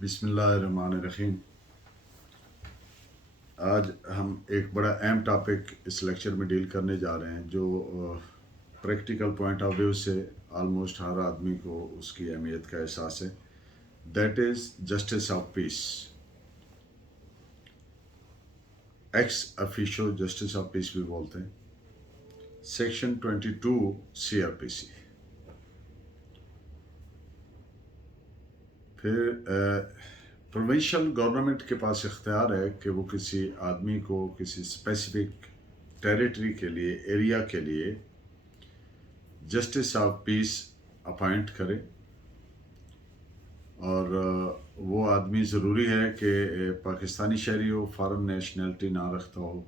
बिस्मिल्लाहिर्रहमानिर्रहीम। आज हम एक बड़ा अहम टॉपिक इस लेक्चर में डील करने जा रहे हैं जो प्रैक्टिकल पॉइंट ऑफ व्यू से आलमोस्ट हर आदमी को उसकी अहमियत का एहसास है। That is justice of piece, x officio justice of piece भी बोलते हैं। Section 22 CRPC। फिर प्रोविंशियल गवर्नमेंट के पास इख्तियार है कि वो किसी आदमी को किसी स्पेसिफिक टेरिटरी के लिए, एरिया के लिए जस्टिस ऑफ पीस अपॉइंट करे, और वो आदमी ज़रूरी है कि पाकिस्तानी शहरी हो, फॉरेन नेशनलिटी ना रखता हो।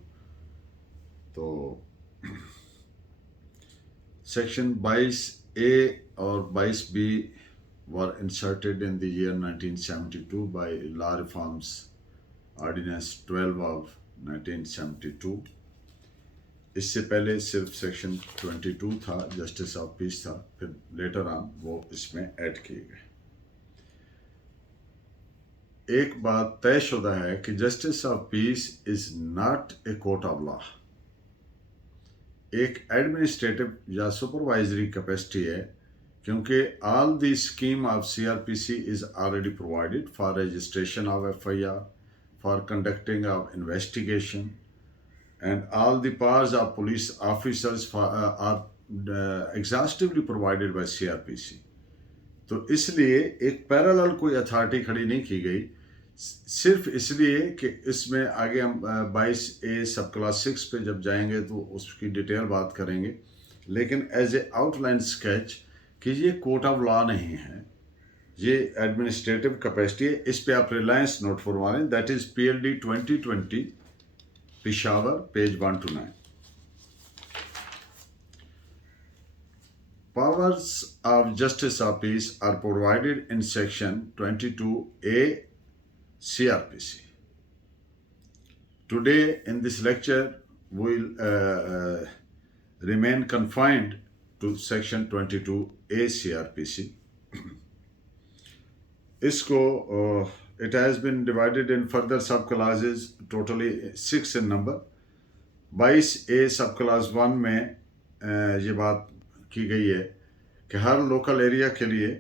तो सेक्शन 22A और 22B were inserted in the year 1972 by Law Reforms Ordinance 12 of 1972। इससे पहले सिर्फ सेक्शन 22 था, जस्टिस ऑफ पीस था, फिर लेटर ऑन वो इसमें ऐड किए गए। एक बात तयशुदा है कि justice of peace is not a court of law. एक एडमिनिस्ट्रेटिव या सुपरवाइजरी कैपेसिटी है, क्योंकि all the scheme of CRPC is already provided for registration of FIR, for conducting of investigation, and all the powers of police officers are exhaustively provided by CRPC। तो इसलिए एक parallel कोई authority खड़ी नहीं की गई, सिर्फ इसलिए कि इसमें आगे हम 22A सब क्लास 6 पे जब जाएंगे तो उसकी डिटेल बात करेंगे। लेकिन एज ए आउटलाइन स्केच कि ये कोर्ट ऑफ लॉ नहीं है, ये एडमिनिस्ट्रेटिव कैपेसिटी है। इस पे आप रिलायंस नोट फरमा लें, that is PLD 2020 Peshawar, page 1 to 9। Powers of justice of peace are provided in section 22A CRPC। Today in this lecture we will remain confined to section 22A CRPC। इसको it has been divided in further sub clauses, totally 6 in number। 22A sub class 1 में ये बात की गई है कि हर local area के लिए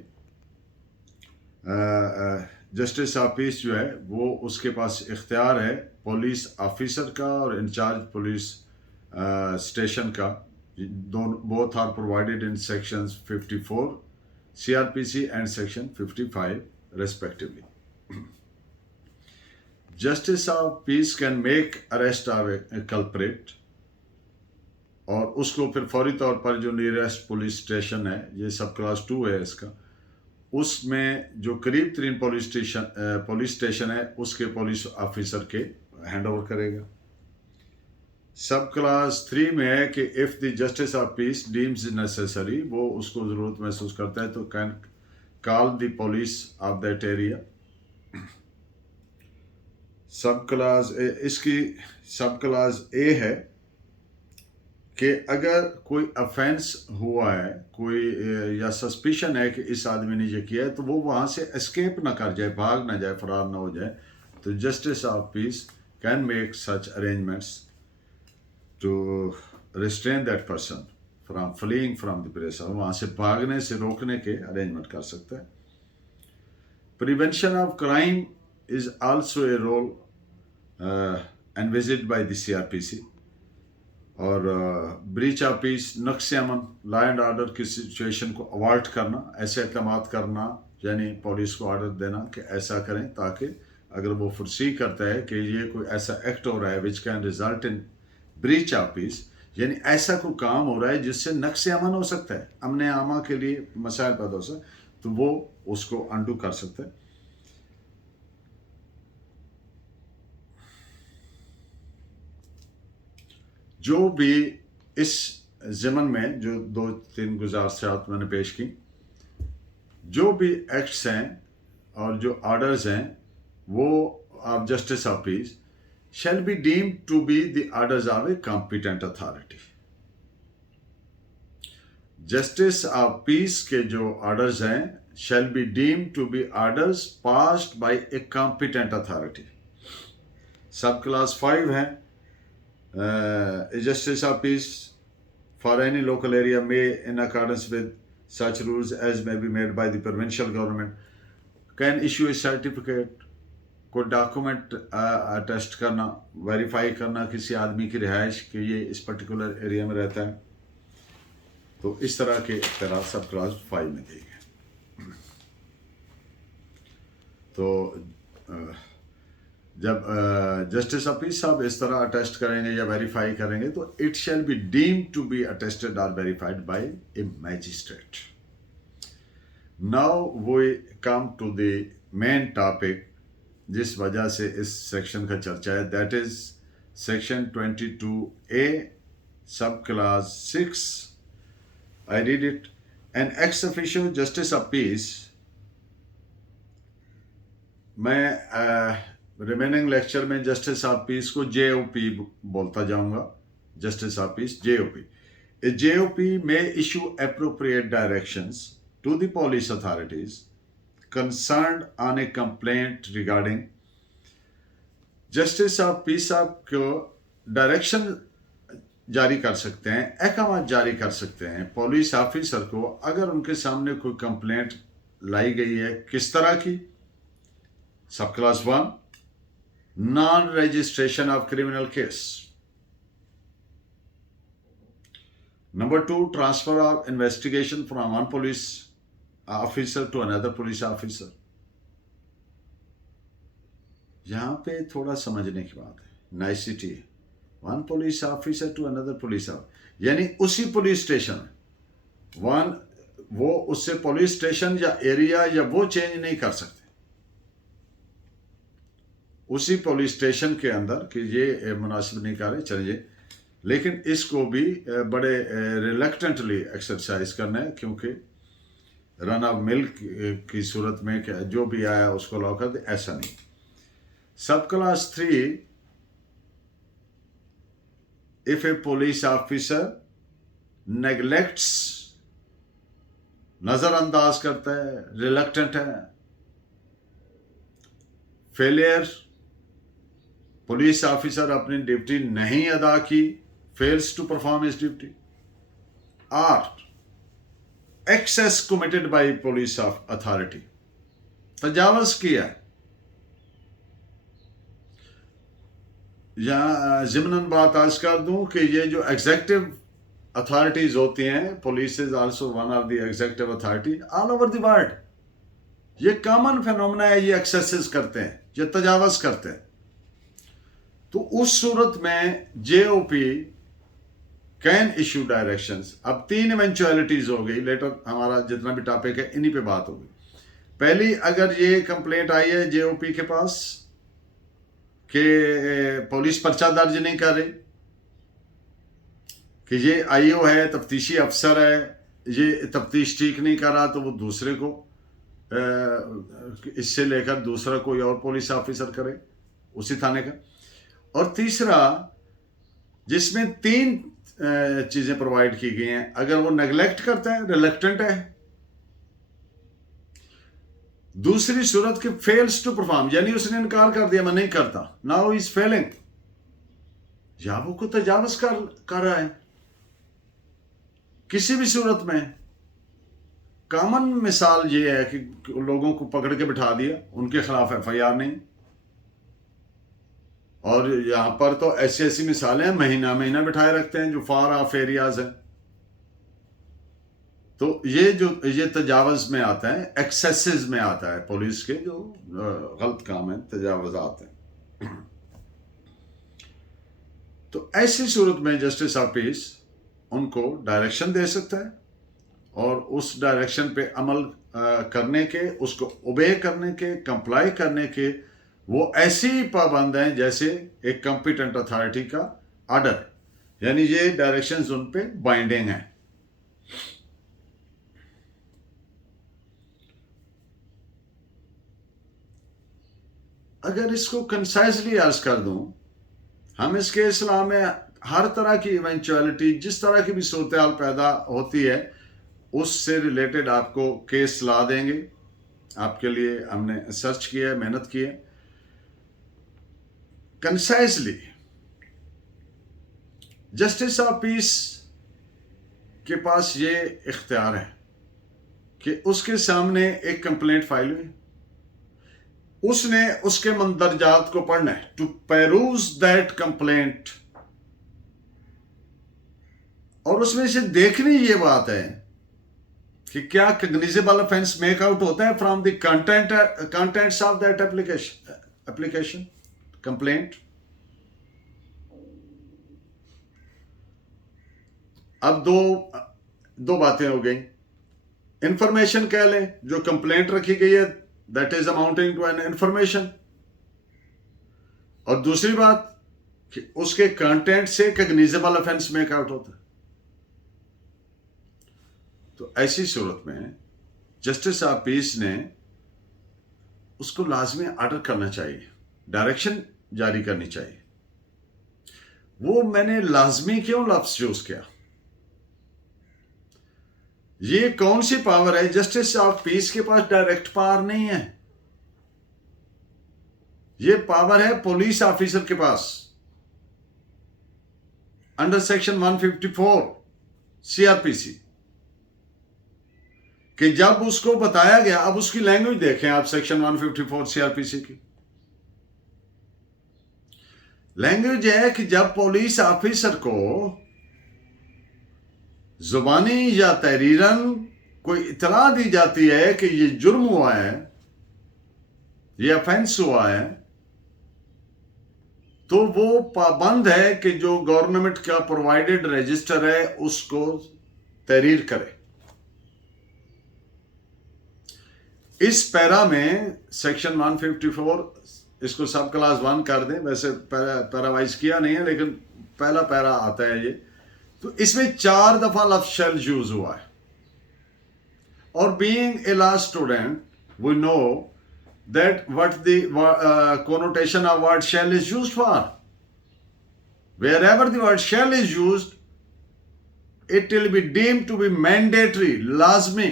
जस्टिस ऑफ पीस जो है वो उसके पास इख्तियार है पुलिस ऑफिसर का और इंचार्ज पुलिस स्टेशन का। Both are provided in sections 54 CRPC and section 55 respectively। Justice of peace can make arrest of a culprit, और उसको फिर फौरी तौर पर जो नियरेस्ट पुलिस स्टेशन है, ये सब क्लास 2 है इसका, उसमें जो करीब तरीन पुलिस स्टेशन है उसके पुलिस ऑफिसर के हैंड ओवर करेगा। सब क्लास 3 में है कि if the justice of piece deems necessary, वो उसको ज़रूरत महसूस करता है तो can call the police of that area. सब क्लास इसकी सब क्लास A है कि अगर कोई ऑफेंस हुआ है, कोई या सस्पिशन है कि इस आदमी ने ये किया है, तो वो वहाँ से एस्केप ना कर जाए, भाग ना जाए, फरार ना हो जाए, तो justice of peace can make such arrangements to restrain that person from fleeing from the place, वहाँ से भागने से रोकने के अरेंजमेंट कर सकता है। Prevention of crime is also a role envisaged by the CRPC। और ब्रीच ऑफ पीस, नक्स अमन, लॉ एंड ऑर्डर की सिचुएशन को अवॉइड करना, ऐसे इक़दाम करना, यानी पुलिस को ऑर्डर देना कि ऐसा करें, ताकि अगर वो फोर्सी करता है कि ये कोई ऐसा एक्ट हो रहा है which can result in breach of piece, यानी ऐसा कोई काम हो रहा है जिससे नक्स अमन हो सकता है, अमन आमा के लिए मसाइल पैदा हो सकता है, तो वो उसको अंडू कर सकता है। जो भी इस ज़मन में जो 2-3 गुज़ारिशात मैंने पेश की, जो भी एक्ट्स हैं और जो ऑर्डर्स हैं वो of justice of piece shall be deemed to be the orders of a competent authority। Justice of piece के जो ऑर्डर्स हैं shall be deemed to be orders passed by a competent authority. Sub class 5 है justice of peace for any local area may in accordance with such rules as may be made by the provincial government can issue a certificate. कोई document attest करना, verify करना किसी आदमी की रिहाइश कि ये इस पर्टिकुलर एरिया में रहता है, तो इस तरह के इख्तियार सब क्लास 5 में दिए गए। तो जब जस्टिस ऑफ पीस साहब इस तरह अटेस्ट करेंगे या वेरीफाई करेंगे तो it shall be deemed to be attested और verified by a magistrate. Now we come to the main topic जिस वजह से इस सेक्शन का चर्चा है, that is section 22A sub class 6। I read it. An ex officio justice of peace, मैं remaining lecture में जस्टिस ऑफ पीस को JOP बोलता जाऊंगा, justice of peace JOP। A JOP may issue appropriate directions to the police authorities concerned on a complaint regarding। Justice of piece साहब को direction जारी कर सकते हैं, अहकाम जारी कर सकते हैं पुलिस ऑफिसर को अगर उनके सामने कोई कंप्लेंट लाई गई है। किस तरह की? Sub class 1 non registration of criminal case. Number 2 transfer of investigation from one police officer to another police officer. यहां पे थोड़ा समझने की बात है, nicety. One police officer to another police officer, यानी उसी पुलिस स्टेशन वन, वो उससे पुलिस स्टेशन या एरिया या वो चेंज नहीं कर सकते उसी पुलिस स्टेशन के अंदर कि ये मुनासिब नहीं कर रहे चलिए, लेकिन इसको भी बड़े रिलक्टेंटली एक्सरसाइज करना है क्योंकि रन ऑफ मिल की सूरत में क्या जो भी आया उसको लॉ कर दे, ऐसा नहीं। Sub class 3 if a police officer neglects, नजरअंदाज करता है, रिलक्टेंट है, फेलियर, पुलिस ऑफिसर अपनी ड्यूटी नहीं अदा की, fails to perform his duty, और excess committed by police of authority, तजावज किया। यहां ज़िमनन बात आज कर दूं कि ये जो एग्जेक्टिव अथॉरिटीज होती हैं, police is also one of the adjective authority all over the world. ये कॉमन फिनोमेना है, ये एक्सेसेस करते हैं, ये तजावज करते हैं। तो उस सूरत में JOP कैन इशू डायरेक्शंस। अब 3 इवेंचुअलिटीज हो गई, लेटर हमारा जितना भी टॉपिक है इन्हीं पे बात होगी। पहली, अगर ये कंप्लेंट आई है JOP के पास कि पुलिस पर्चा दर्ज नहीं कर रही, कि ये IO है, तफ्तीशी अफसर है, ये तफ्तीश ठीक नहीं कर रहा, तो वो दूसरे को इससे लेकर दूसरा कोई और पुलिस ऑफिसर करे उसी थाने का। और तीसरा, जिसमें 3 चीजें प्रोवाइड की गई हैं, अगर वो नेग्लेक्ट करता है, रिलक्टेंट है, दूसरी सूरत के फेल्स टू परफॉर्म, यानी उसने इनकार कर दिया, मैं नहीं करता, नाउ इज फेलिंग, या वो को तजावज कर रहा है किसी भी सूरत में। कॉमन मिसाल ये है कि लोगों को पकड़ के बिठा दिया, उनके खिलाफ FIR नहीं, और यहां पर तो ऐसी मिसालें महीना महीना बिठाए रखते हैं जो फार ऑफ एरियाज है। तो ये तजावज में आता है, एक्सेसेस में आता है, पुलिस के जो गलत काम है, तजावज आते हैं। तो ऐसी सूरत में जस्टिस ऑफ पीस उनको डायरेक्शन दे सकता है और उस डायरेक्शन पे अमल करने के, उसको ओबे करने के, कंप्लाई करने के वो ऐसी पाबंद हैं जैसे एक कॉम्पिटेंट अथॉरिटी का ऑर्डर, यानी ये डायरेक्शंस उन पे बाइंडिंग है। अगर इसको कंसाइजली अर्ज कर दूं, हम इसके इस्लाम में हर तरह की इवेंचुअलिटी, जिस तरह की भी सूरत हाल पैदा होती है, उससे रिलेटेड आपको केस ला देंगे। आपके लिए हमने सर्च किया है, मेहनत की है। कंसाइजली जस्टिस ऑफ पीस के पास ये इख्तियार है कि उसके सामने एक कंप्लेंट फाइल हुई, उसने उसके मंदरजात को पढ़ना है, टू पेरूज दैट कंप्लेंट, और उसमें से देखनी ये बात है कि क्या कग्निजेबल ऑफेंस मेक आउट होता है from the contents of that application complaint. अब दो बातें हो गई। इंफॉर्मेशन कह लें, जो कंप्लेंट रखी गई है that is amounting to an information, और दूसरी बात कि उसके कंटेंट से कग्निजेबल ऑफेंस मेक आउट होता है। तो ऐसी सूरत में जस्टिस ऑफ पीस ने उसको लाजमी ऑर्डर करना चाहिए, डायरेक्शन जारी करनी चाहिए। वो मैंने लाजमी क्यों लफ्ज यूज किया? ये कौन सी पावर है? जस्टिस ऑफ पीस के पास डायरेक्ट पावर नहीं है, ये पावर है पुलिस ऑफिसर के पास अंडर सेक्शन 154 सीआरपीसी, कि जब उसको बताया गया, अब उसकी लैंग्वेज देखें आप, सेक्शन 154 सीआरपीसी की लैंग्वेज है कि जब पुलिस ऑफिसर को जुबानी या तहरीरन कोई इतला दी जाती है कि ये जुर्म हुआ है, ये ऑफेंस हुआ है, तो वो पाबंद है कि जो गवर्नमेंट का प्रोवाइडेड रजिस्टर है उसको तहरीर करे। इस पैरा में सेक्शन 154, इसको सब क्लास 1 कर दें, वैसे पैरावाइज किया नहीं है लेकिन पहला पैरा आता है ये, तो इसमें 4 दफा लफ्ज शेल यूज हुआ है। और being a law student we know that what the connotation of word shall is used for. Wherever the word shall is used, it will be deemed to be mandatory, lazmi.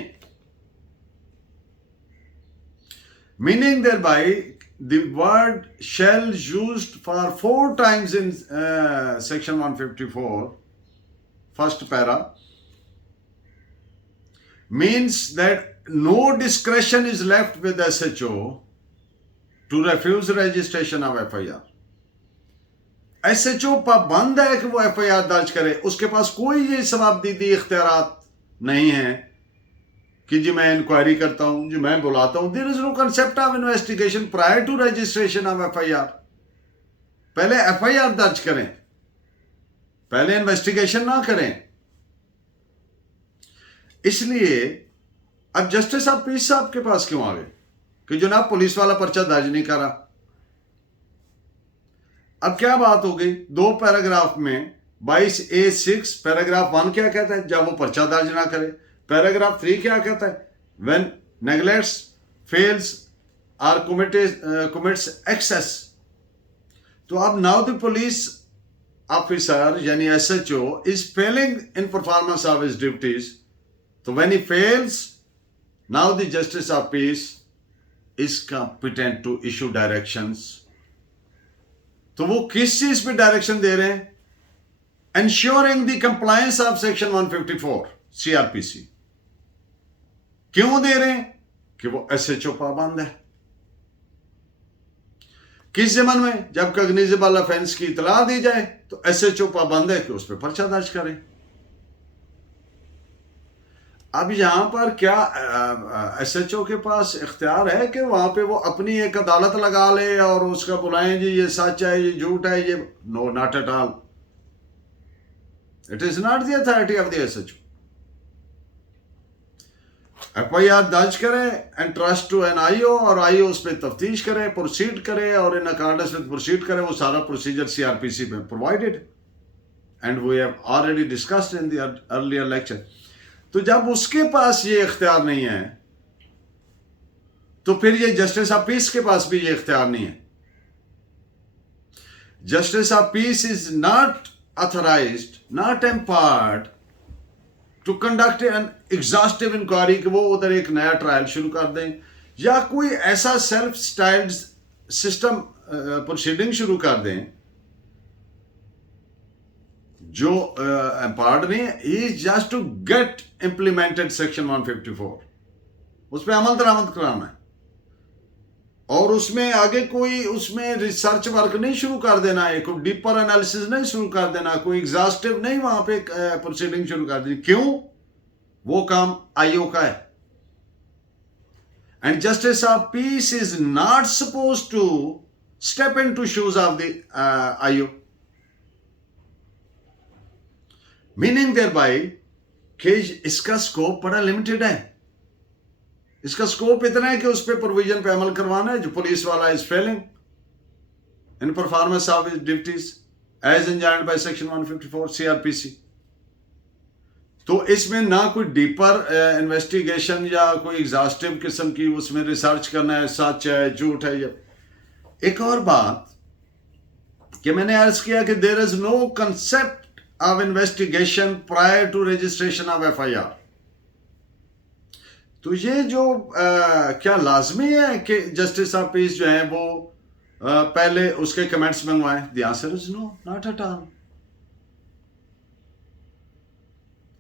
Meaning thereby, the word shall used for 4 times in section 154, first para, means that no discretion is left with SHO to refuse registration of FIR. SHO पाबंद है कि वो FIR दर्ज करे, उसके पास कोई ये सवाबदीदी इख्तियारात नहीं है कि जी मैं इंक्वायरी करता हूं, जी मैं बुलाता हूं। There is no concept of investigation prior to registration of FIR। पहले FIR दर्ज करें, पहले इन्वेस्टिगेशन ना करें। इसलिए अब जस्टिस ऑफ पीस साहब के पास क्यों आ गए कि जनाब पुलिस वाला पर्चा दर्ज नहीं करा? अब क्या बात हो गई? 2 पैराग्राफ में 22A6 पैराग्राफ 1 क्या कहता है? जब वो पर्चा दर्ज ना करे। पैराग्राफ 3 क्या कहता है? व्हेन नेग्लेक्ट्स, फेल्स और commits excess। तो अब नाउ द पुलिस ऑफिसर यानी SHO is failing in performance of his duties. तो when he fails, now the justice of peace is competent to issue directions। तो वो किस चीज पे डायरेक्शन दे रहे हैं? ensuring the compliance of section 154 CRPC। क्यों दे रहे हैं? कि वो SHO पाबंद है। किस जमन में? जब कग्निजेबल ऑफेंस की इतला दी जाए तो SHO पाबंद है कि उस पर पर्चा दर्ज करें। अब यहां पर क्या SHO के पास इख्तियार है कि वहां पे वो अपनी एक अदालत लगा ले और उसका बुलाएं जी ये सच है, ये झूठ है, ये? No, not at all. It is not the authority of the SHO। FIR दर्ज करे and trust to an IO, और IO उस पर तफ्तीश करे, प्रोसीड करे, और इन अकॉर्डेंस विद प्रोसीड करे। वो सारा प्रोसीजर CRPC में provided and we have already discussed in the earlier lecture. तो जब उसके पास ये इख्तियार नहीं है तो फिर ये जस्टिस ऑफ पीस के पास भी ये इख्तियार नहीं है। Justice of peace is not authorised, not empowered to conduct an exhaustive inquiry कि वो उधर एक नया ट्रायल शुरू कर दें, या कोई ऐसा सेल्फ स्टाइल्ड सिस्टम प्रोसीडिंग शुरू कर दें जो एम्पावर्ड नहीं है, is just to get implemented section 154, उस पर अमल दरामद कराना है, और उसमें आगे कोई उसमें रिसर्च वर्क नहीं शुरू कर देना है, कोई डीपर एनालिसिस नहीं शुरू कर देना, कोई एग्जॉस्टिव नहीं वहां पे प्रोसीडिंग शुरू कर देनी। क्यों? वो काम आईओ का है, and justice of peace is not suppose to step into shoes of the IO, meaning thereby कि इसका स्कोप बड़ा लिमिटेड है। इसका स्कोप इतना है कि उस पर प्रोविजन पे अमल करवाना है जो पुलिस वाला is failing in performance of his duties as enjoined by section 154 CrPC. तो इसमें ना कोई डीपर इन्वेस्टिगेशन या कोई एग्जॉस्टिव किस्म की उसमें रिसर्च करना है, सच है झूठ है। एक और बात कि मैंने अर्ज किया कि there is no concept of investigation prior to registration of FIR. तो ये जो क्या लाजमी है कि जस्टिस ऑफ पीस जो है वो पहले उसके कमेंट्स मंगवाएं? The answer is no, not at all.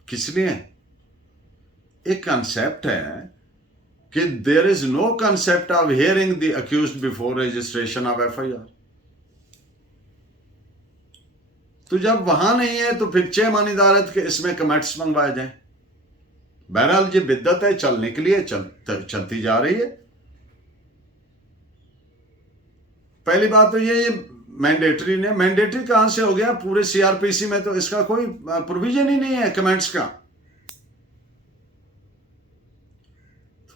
किस लिए? एक कंसेप्ट है कि there is no concept of hearing the accused before registration of FIR. तो जब वहां नहीं है तो फिर चे मानीदारत के इसमें कमेंट्स मंगवाए जाएं। बहरहाल ये बिद्दत है, चलने के लिए चलती जा रही है। पहली बात तो ये मैंडेटरी ने, मैंडेटरी कहां से हो गया? पूरे सीआरपीसी में तो इसका कोई प्रोविजन ही नहीं है कमेंट्स का।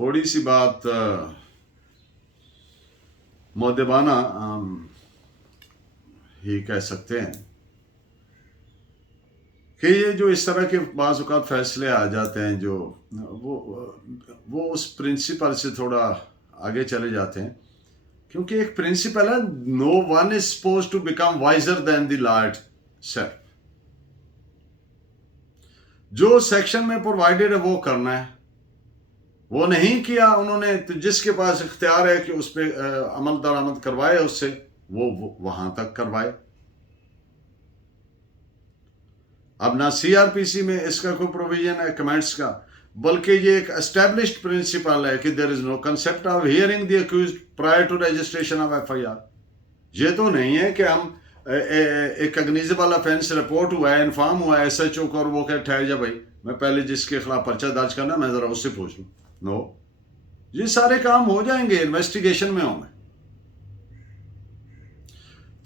थोड़ी सी बात मुअद्दबाना ही कह सकते हैं कि ये जो इस तरह के बाज़ औक़ात फैसले आ जाते हैं जो वो उस प्रिंसिपल से थोड़ा आगे चले जाते हैं, क्योंकि एक प्रिंसिपल है, no one is suppose to become wiser than the law itself. जो सेक्शन में प्रोवाइडेड है वो करना है, वो नहीं किया उन्होंने तो जिसके पास इख्तियार है कि उस पर अमल दरामद करवाए उससे, वो वहां तक करवाए। अब ना सीआरपीसी में इसका कोई प्रोविजन है कमेंट्स का, बल्कि ये एक एस्टेब्लिश्ड प्रिंसिपल है कि there is no concept of hearing the accused prior to registration of FIR. ये तो नहीं है कि हम एक कॉग्निजेबल ऑफेंस रिपोर्ट हुआ है, इन्फॉर्म हुआ है एसएचओ को, और वो कहे ठहर जा भाई मैं पहले जिसके खिलाफ पर्चा दर्ज करना मैं जरा उससे पूछ लूं। नो, ये सारे काम हो जाएंगे, इन्वेस्टिगेशन में होंगे।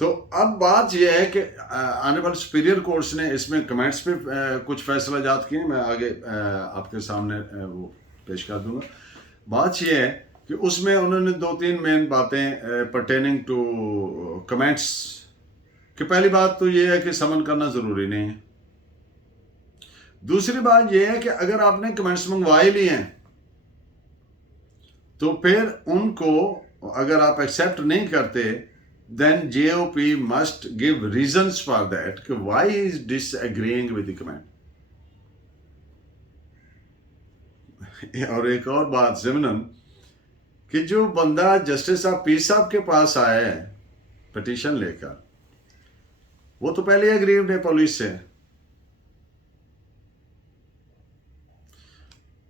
तो अब बात यह है कि ऑनरेबल सुपीरियर कोर्ट्स ने इसमें कमेंट्स पे कुछ फैसला जात किए, मैं आगे आपके सामने वो पेश कर दूंगा। बात यह है कि उसमें उन्होंने 2-3 मेन बातें पर्टेनिंग टू कमेंट्स कि पहली बात तो यह है कि समन करना ज़रूरी नहीं है। दूसरी बात यह है कि अगर आपने कमेंट्स मंगवा ही लिए हैं तो फिर उनको अगर आप एक्सेप्ट नहीं करते, then JOP must give reasons for that कि why he is disagreeing with the comment। और एक और बात ज़मीनन कि जो बंदा जस्टिस ऑफ पीस साहब के पास आया है पिटीशन लेकर, वो तो पहले एग्रीव्ड है पुलिस से।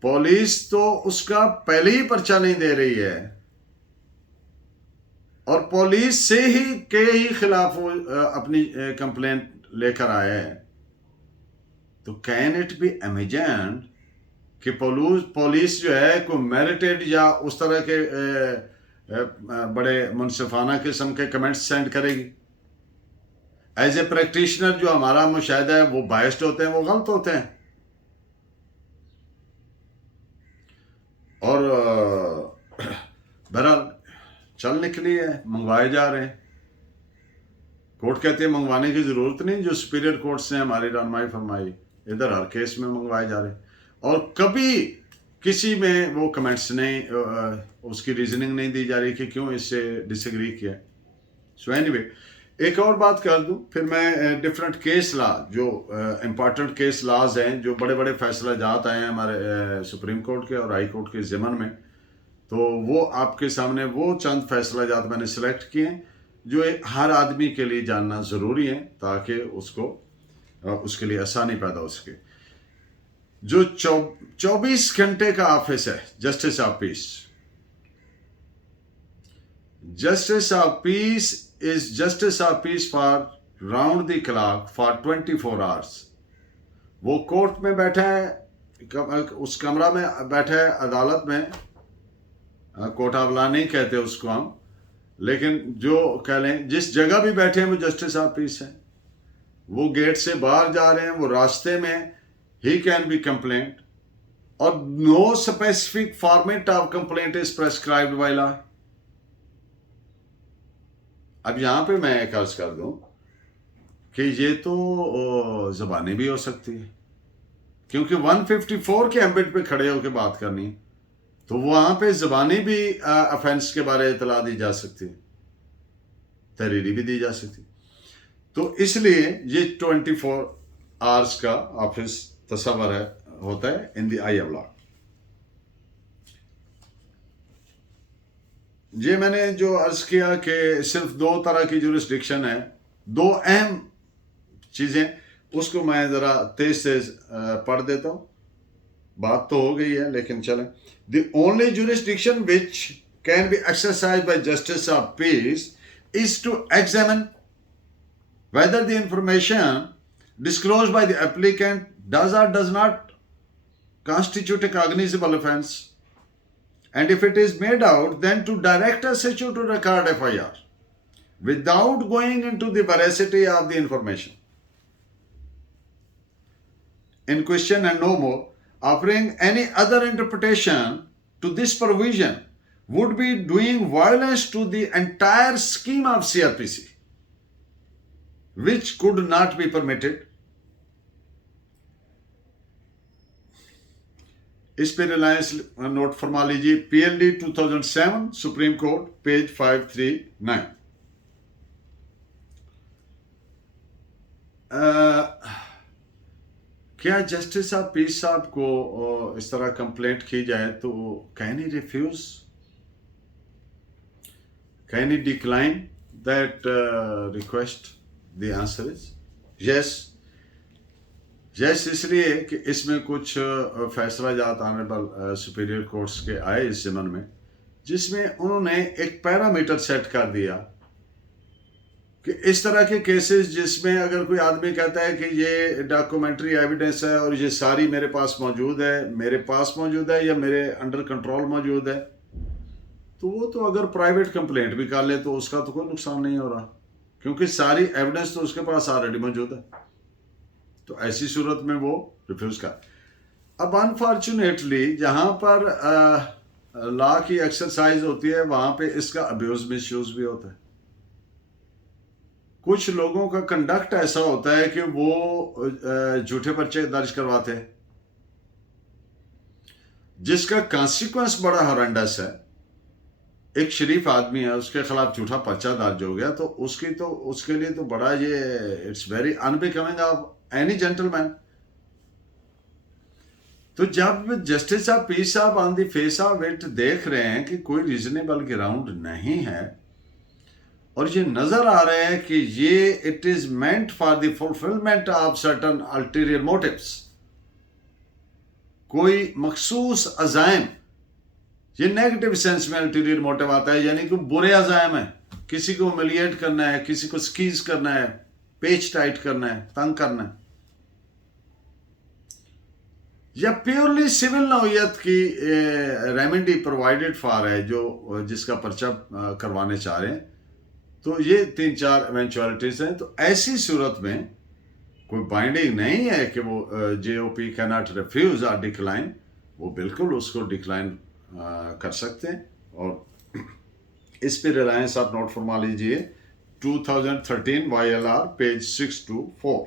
पुलिस तो उसका पहले ही पर्चा नहीं दे रही है और पुलिस से ही खिलाफ वो अपनी कंप्लेंट लेकर आया है। तो कैन इट बी इमेजिन्ड कि पुलिस जो है कोई मेरिटेड या उस तरह के बड़े मुनसिफाना किस्म के कमेंट्स सेंड करेगी? एज ए प्रैक्टिशनर जो हमारा मुशाहिदा है वो बायस्ड होते हैं, वो गलत होते हैं। और बहरहाल चलने के लिए मंगवाए जा रहे हैं। कोर्ट कहते हैं मंगवाने की जरूरत नहीं, जो सुपीरियर कोर्ट्स ने हमारी रहनुमाई फरमाई, इधर हर केस में मंगवाए जा रहे हैं और कभी किसी में वो कमेंट्स नहीं, उसकी रीजनिंग नहीं दी जा रही कि क्यों इससे डिसएग्री किया। सो एनीवे, एक और बात कर दूं, फिर मैं डिफरेंट केस लॉ, जो इम्पॉर्टेंट केस लॉज हैं, जो बड़े बड़े फैसला जात आए हैं हमारे सुप्रीम कोर्ट के और हाई कोर्ट के ज़िमन में, तो वो आपके सामने वो चंद फैसला जात मैंने सिलेक्ट किए हैं जो हर आदमी के लिए जानना ज़रूरी है, ताकि उसको उसके लिए आसानी पैदा हो सके। जो 24 घंटे का ऑफिस है justice of piece, justice of piece is justice of peace for round the clock for 24 hours. वो कोर्ट में बैठा है, उस कमरा में बैठा है, अदालत में, कोर्ट ऑफ लॉ नहीं कहते उसको हम, लेकिन जो कह लें जिस जगह भी बैठे हैं वो जस्टिस ऑफ पीस है। वो गेट से बाहर जा रहे हैं, वो रास्ते में, ही कैन बी कंप्लेंट, और no specific format of complaint is prescribed by law. अब यहां पे मैं एक अर्ज कर दूं कि ये तो ज़बानी भी हो सकती है, क्योंकि 154 के एम्बिट पे खड़े होकर बात करनी है, तो वहां पे ज़बानी भी अफेंस के बारे में इतला दी जा सकती है, तहरीरी भी दी जा सकती है। तो इसलिए ये 24 आवर्स का ऑफिस तस्वर है, होता है in the I of law. ये मैंने जो अर्ज किया कि सिर्फ दो तरह की जुरिस्डिक्शन है, दो अहम चीज़ें, उसको मैं ज़रा तेज तेज पढ़ देता हूँ। बात तो हो गई है, लेकिन चलें। The only jurisdiction which can be exercise by justice of peace is to examine whether the information disclosed by the applicant does or does not constitute a cognizable offense, and if it is made out, then to direct SHO to record FIR without going into the veracity of the information in question, and no more. Offering any other interpretation to this provision would be doing violence to the entire scheme of CRPC, which could not be permitted. इस पे Reliance note फरमा लीजिए, PLD 2007 supreme court page 539। क्या justice of piece साहब को इस तरह complaint की जाए तो can he refuse, can he decline that request? The answer is yes. yes, इसलिए कि इसमें कुछ फैसला जात ऑनरेबल सुपीरियर कोर्ट्स के आए इस ज़मन में, जिसमें उन्होंने एक पैरामीटर सेट कर दिया कि इस तरह के केसेस जिसमें अगर कोई आदमी कहता है कि ये डॉक्यूमेंट्री एविडेंस है और ये सारी मेरे पास मौजूद है या मेरे अंडर कंट्रोल मौजूद है, तो वो तो अगर प्राइवेट कंप्लेंट भी कर ले तो उसका तो कोई नुकसान नहीं हो रहा, क्योंकि सारी एविडेंस तो उसके पास ऑलरेडी मौजूद है। तो ऐसी सूरत में वो रिफ्यूज कर। अब अनफॉर्चुनेटली जहां पर लॉ की एक्सरसाइज होती है वहां पे इसका अब्यूज मिसयूज भी होता है। कुछ लोगों का कंडक्ट ऐसा होता है कि वो झूठे पर्चे दर्ज करवाते हैं, जिसका कॉन्सिक्वेंस बड़ा हॉरेंडस है। एक शरीफ आदमी है, उसके खिलाफ झूठा पर्चा दर्ज हो गया, तो उसके लिए तो बड़ा ये it's very unbecoming of any gentleman. तो जब जस्टिस ऑफ पीस साहब on the face of it देख रहे हैं कि कोई रीजनेबल ग्राउंड नहीं है, और ये नजर आ रहा है कि ये it is meant for the fulfilment of certain ulterior motives, कोई मखसूस अजाइम, ये नेगेटिव सेंस में अल्टीरियर मोटिव आता है, यानी कि बुरे अजायम है, किसी को मिलिएट करना है, किसी को स्कीज करना है, पेच टाइट करना है, तंग करना है, या प्योरली सिविल नौयत की रेमेडी प्रोवाइडेड फॉर है जो जिसका पर्चा करवाने चाह रहे हैं। तो ये 3-4 इवेंचुअलिटीज हैं। तो ऐसी सूरत में कोई बाइंडिंग नहीं है कि वो JOP कैन नॉट रिफ्यूज और डिक्लाइन, वो बिल्कुल उसको डिक्लाइन कर सकते हैं। और इस पे रिलायंस आप नोट फरमा लीजिए 2013 YLR पेज 624।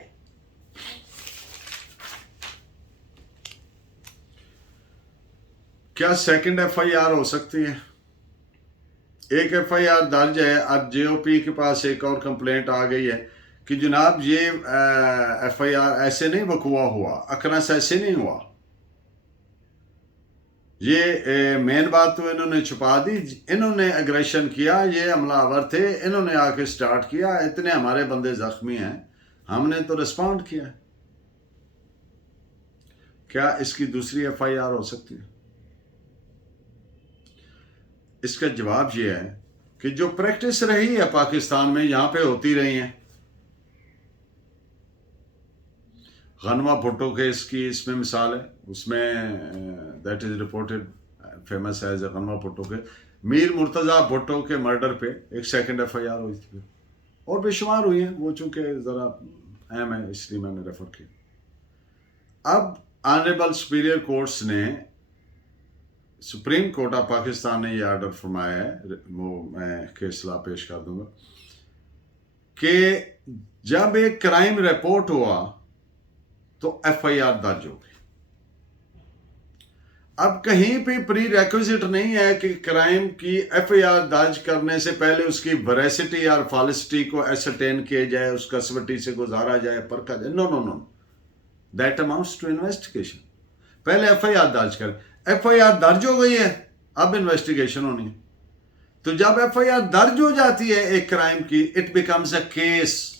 क्या सेकंड FIR हो सकती है? एक एफआईआर दर्ज है। अब जेओपी के पास एक और कंप्लेंट आ गई है कि जनाब ये एफआईआर ऐसे नहीं वकूआ हुआ, अकरस ऐसे नहीं हुआ, ये मेन बात तो इन्होंने छुपा दी, इन्होंने एग्रेशन किया, ये हमलावर थे, इन्होंने आके स्टार्ट किया, इतने हमारे बंदे जख्मी हैं, हमने तो रिस्पॉन्ड किया। क्या इसकी दूसरी एफआईआर हो सकती है? इसका जवाब ये है कि जो प्रैक्टिस रही है पाकिस्तान में, यहां पे होती रही है। गनमा भुट्टो केस की इसमें मिसाल है, उसमें that is reported famous as Ghinwa Bhutto के। मीर मुर्तज़ा भुट्टो के मर्डर पे एक सेकंड एफआईआर हुई थी, और बेशुमार हुई हैं, वो चूंकि ज़रा अहम है इसलिए मैंने रेफर किया। अब ऑनरेबल सुपीरियर कोर्ट्स ने, सुप्रीम कोर्ट ऑफ पाकिस्तान ने यह ऑर्डर फरमाया है, वो मैं केस ला पेश कर दूंगा, कि जब एक क्राइम रिपोर्ट हुआ तो एफआईआर दर्ज हो गई। अब कहीं पे प्री रेक्विजिट नहीं है कि क्राइम की एफआईआर दर्ज करने से पहले उसकी वेरासिटी और फॉलिसिटी को एसरटेन किया जाए, उसका सवटी से गुजारा जाए, परखा जाए। No no no, that amounts to investigation. पहले एफआईआर दर्ज करें, एफआईआर दर्ज हो गई है, अब इन्वेस्टिगेशन होनी है। तो जब एफआईआर दर्ज हो जाती है एक क्राइम की, इट बिकम्स अ केस।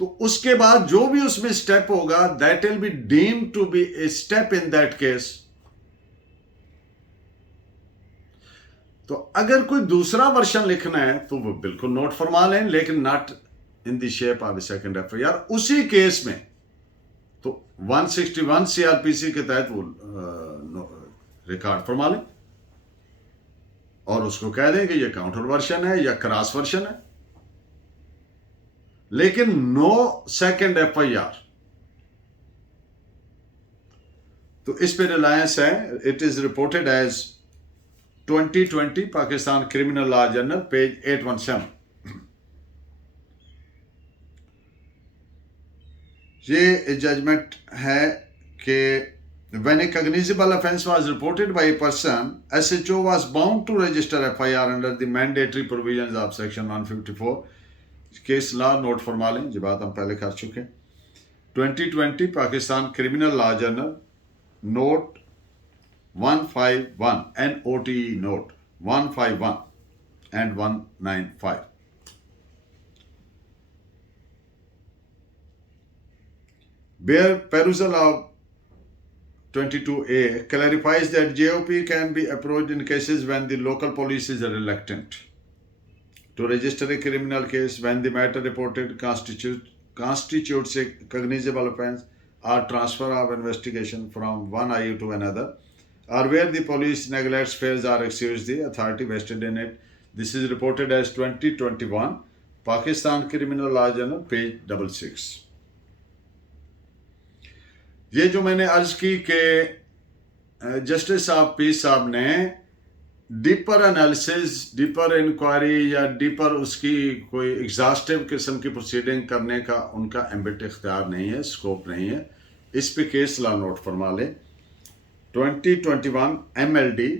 तो उसके बाद जो भी उसमें स्टेप होगा, that will be deemed to be a step in that case. तो अगर कोई दूसरा वर्षन लिखना है तो वो बिल्कुल नोट फरमा लें, लेकिन not in the shape of second FIR उसी केस में। तो 161 सीआरपीसी के तहत वो रिकॉर्ड फरमा लें और उसको कह दें कि ये काउंटर वर्षन है या क्रॉस वर्षन है, लेकिन नो सेकंड एफआईआर। तो इस पे रिलायंस है। It is reported as 2020 Pakistan criminal law journal, page 817। ये जजमेंट है कि when a cognizable offence was reported by a person, SHO was bound to register FIR under the mandatory provisions of section 154। Case law note फरमा लें, ये बात हम पहले कर चुके हैं। 2020 Pakistan criminal law journal, note 151, NOTE note 151 and 195। Bare perusal of 22A clarifies that JOP can be approached in cases when the local police is reluctant to register a criminal case, when the matter reported constitutes a cognizable offence or transfer of investigation from one IU to another, or where the police neglects, fails, or exceeds the authority vested in it. This is reported as 2021 Pakistan Criminal Law Journal, page 66। ये जो मैंने अर्ज की कि justice साहब piece साहब ने deeper analysis, deeper inquiry या डीपर उसकी कोई एग्जॉस्टिव किस्म की प्रोसीडिंग करने का उनका एम्बिट इख्तियार नहीं है, स्कोप नहीं है। इस पे केस लॉ नोट फरमा लें, 2021 MLD,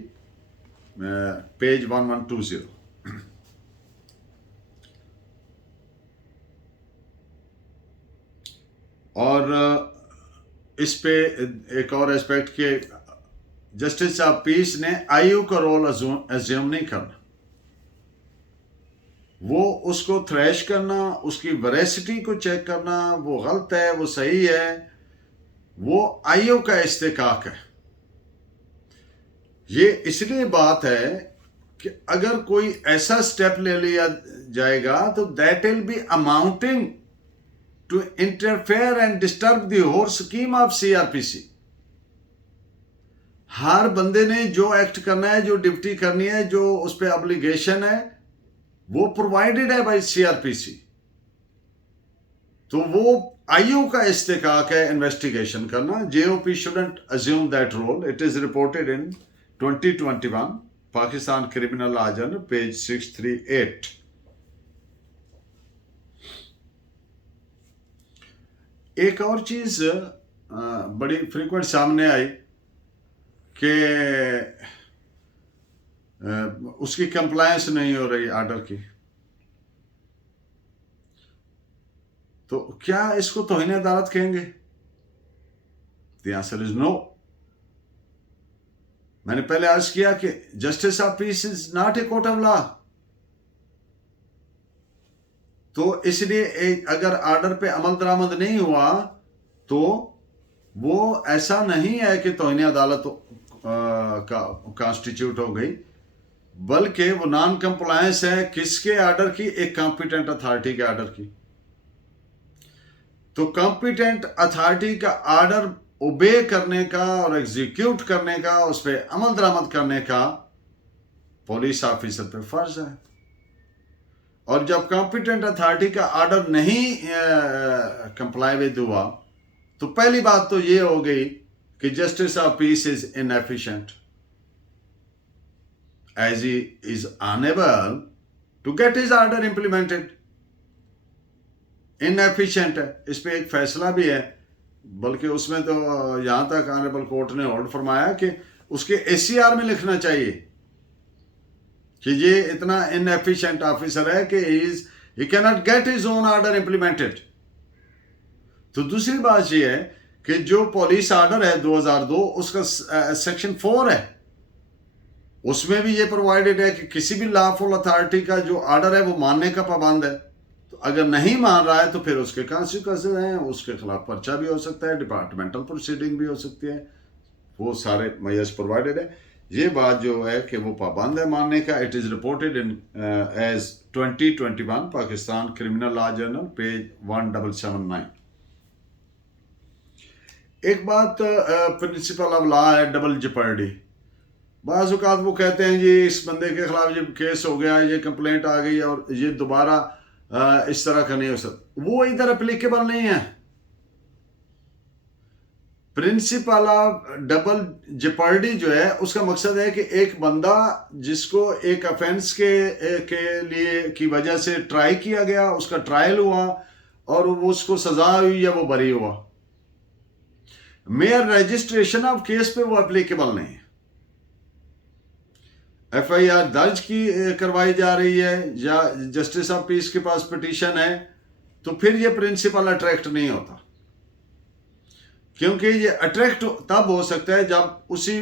पेज 1120। और इस पे एक और एस्पेक्ट के जस्टिस ऑफ पीस ने आईयू का रोल एज्यूम नहीं करना, वो उसको थ्रेश करना, उसकी वेरासिटी को चेक करना, वो गलत है, वो सही है, वो आईयू का इस्तेकाक है। ये इसलिए बात है कि अगर कोई ऐसा स्टेप ले लिया जाएगा तो that will B amounting to interfere and disturb the whole scheme of CRPC। हर बंदे ने जो एक्ट करना है, जो ड्यूटी करनी है, जो उस पर ऑब्लिगेशन है, वो प्रोवाइडेड है बाय CRPC। तो वो आईयू का इस्तेकाक है इन्वेस्टिगेशन करना। JOP shouldn't assume that role। It is reported in 2021 Pakistan Criminal Law Journal, page 638। एक और चीज बड़ी फ्रीक्वेंट सामने आई कि उसकी कंप्लायंस नहीं हो रही आर्डर की, तो क्या इसको तौहीन अदालत कहेंगे? The answer is no. मैंने पहले अर्ज किया कि justice of peace is not a court of law. तो इसलिए अगर आर्डर पे अमल दरामद नहीं हुआ तो वो ऐसा नहीं है कि तौहीन अदालत का कॉन्स्टिट्यूट हो गई, बल्कि वो नॉन कंप्लायंस है किसके आर्डर की? एक कॉम्पिटेंट अथॉरिटी के आर्डर की। तो कॉम्पिटेंट अथॉरिटी का आर्डर ओबे करने का और एग्जीक्यूट करने का, उस पर अमल दरामद करने का पुलिस ऑफिसर पे फर्ज है। और जब कॉम्पिटेंट अथॉरिटी का आर्डर नहीं कंप्लाई विद हुआ तो पहली बात तो ये हो गई कि justice of peace is inefficient as he is unable to get his order implemented. Inefficient है, इस पे एक फैसला भी है, बल्कि उसमें तो यहां तक ऑनरेबल कोर्ट ने होल्ड फरमाया कि उसके एसीआर में लिखना चाहिए कि ये इतना इनएफिशिएंट ऑफिसर है कि he can not get his own order implemented. तो दूसरी बात यह है कि जो पुलिस आर्डर है 2002 उसका सेक्शन 4 है, उसमें भी ये प्रोवाइडेड है कि किसी भी लॉफुल अथॉरिटी का जो आर्डर है वो मानने का पाबंद है। तो अगर नहीं मान रहा है तो फिर उसके कॉन्सिक्वेंसेस हैं, उसके खिलाफ पर्चा भी हो सकता है, डिपार्टमेंटल प्रोसीडिंग भी हो सकती है, वो सारे मैयर्स प्रोवाइडेड है। ये बात जो है कि वो पाबंद है मानने का। It is reported in as 2021 Pakistan criminal law journal page 1779। एक बात प्रिंसिपल ऑफ लॉ है डबल जेपर्डी। बाज़ औक़ात वो कहते हैं जी इस बंदे के खिलाफ ये केस हो गया, ये कंप्लेंट आ गई और ये दोबारा इस तरह का नहीं हो सकता, वो इधर एप्लीकेबल नहीं है। प्रिंसिपल ऑफ डबल जेपर्डी जो है उसका मकसद है कि एक बंदा जिसको एक ऑफेंस के लिए की वजह से ट्राई किया गया, उसका ट्रायल हुआ और वो उसको सजा हुई या वो बरी हुआ, मेयर रजिस्ट्रेशन ऑफ केस पे वो एप्लीकेबल नहीं है। एफआईआर दर्ज की करवाई जा रही है या जस्टिस ऑफ पीस के पास पिटीशन है तो फिर ये प्रिंसिपल अट्रैक्ट नहीं होता, क्योंकि ये अट्रैक्ट तब हो सकता है जब उसी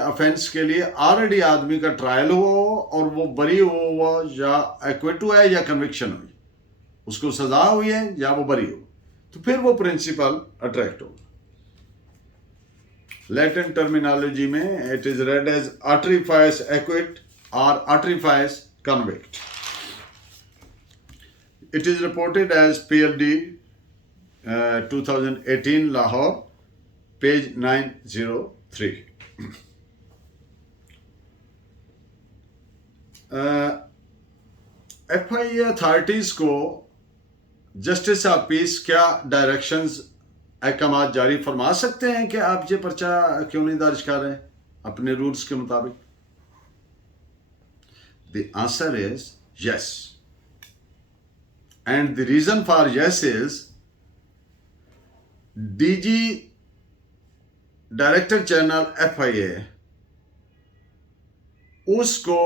ऑफेंस के लिए ऑलरेडी आदमी का ट्रायल हुआ हो और वो बरी हुआ या एक्विट हुआ है या कन्विक्शन हुई, उसको सजा हुई है या वो बरी हो, तो फिर वो प्रिंसिपल अट्रैक्ट होगा। लैटिन टर्मिनोलॉजी में it is read as autrefois acquit और autrefois convict. It is reported as PLD 2018 Lahore page 903। FIA authorities को जस्टिस ऑफ पीस क्या डायरेक्शंस अहकाम जारी फरमा सकते हैं कि आप ये पर्चा क्यों नहीं दर्ज कर रहे हैं अपने रूल्स के मुताबिक? The answer is yes, and the reason for yes is DG director general FIA उसको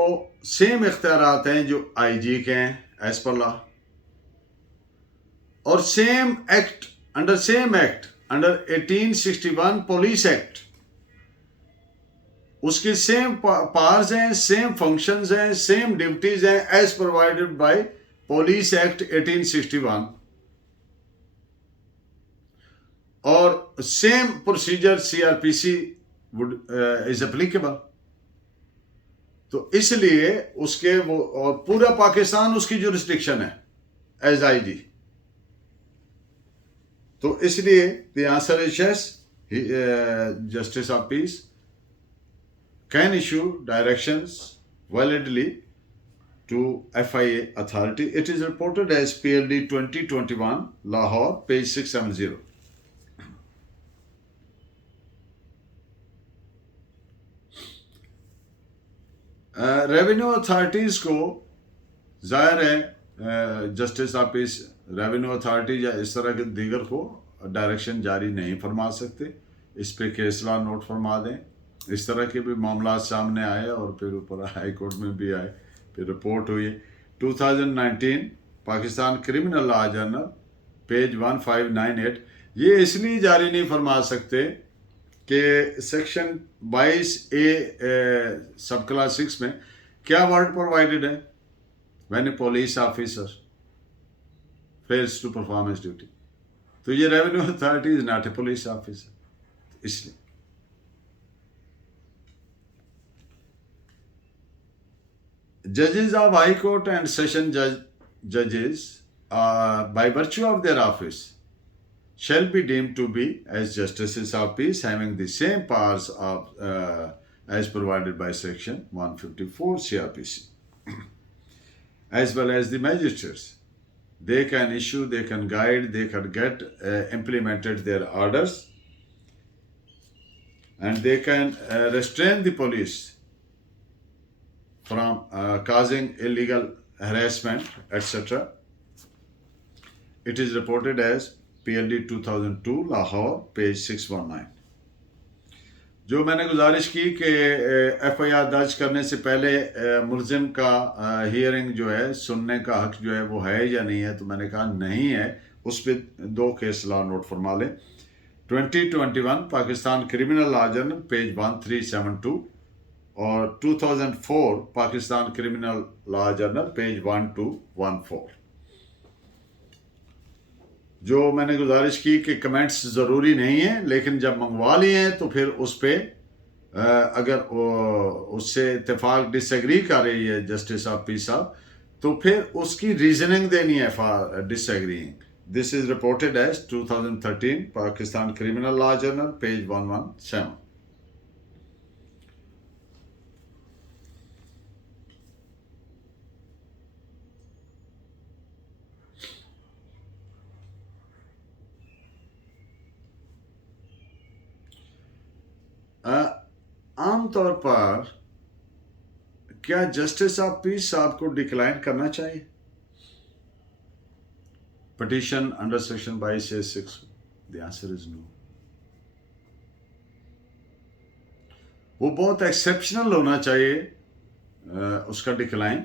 सेम इख्तियारात हैं जो IG के हैं एज पर लॉ, और same act under 1861 police act उसके सेम पावर्स हैं, सेम फंक्शंस हैं, सेम ड्यूटीज हैं as provided by police act 1861, और same procedure CRPC is applicable. तो इसलिए उसके वो और पूरा पाकिस्तान उसकी जुरिस्डिक्शन है एज IG। तो इसलिए the answer is yes, justice of peace can issue directions validly to FIA authority. It is reported as PLD 2021 Lahore page 670. Revenue authorities को जाहिर है justice of piece revenue authority या इस तरह के दीगर को डायरेक्शन जारी नहीं फरमा सकते, इस पे केस लॉ नोट फरमा दें। इस तरह के भी मामला सामने आए और फिर ऊपर हाई कोर्ट में भी आए, फिर रिपोर्ट हुई। 2019 Pakistan criminal law journal page 1598, ये इसलिए जारी नहीं फरमा सकते कि सेक्शन 22A सब क्लास 6 में क्या वर्ड प्रोवाइडेड है, when a police officer fails to perform his duty. तो ये revenue authority is not a police officer, इसलिए judges of High Court and Session judges, by virtue of their office, shall be deemed to be as justices of peace, having the same powers as provided by Section 154 CRPC, as well as the magistrates. They can issue, they can guide, they can get implemented their orders, and they can restrain the police from causing illegal harassment, etc. It is reported as PLD 2002 Lahore, page 619. जो मैंने गुजारिश की कि FIR दर्ज करने से पहले मुलजिम का हियरिंग जो है, सुनने का हक जो है वो है या नहीं है, तो मैंने कहा नहीं है। उस पर 2 केस लॉ नोट फरमा लें। 2021 Pakistan criminal law journal page 1372 और 2004 Pakistan criminal law journal page 1214। जो मैंने गुजारिश की कि कमेंट्स ज़रूरी नहीं है, लेकिन जब मंगवा लिए हैं तो फिर उस पर अगर उससे इत्तेफाक डिसएग्री कर रही है जस्टिस ऑफ पीस साहब, तो फिर उसकी रीजनिंग देनी है for disagreeing. This is reported as 2013 Pakistan criminal law journal page 117। आमतौर पर क्या जस्टिस ऑफ पीस साहब को डिक्लाइन करना चाहिए petition under section 22A(6)? The answer is no. वो बहुत एक्सेप्शनल होना चाहिए उसका डिक्लाइन।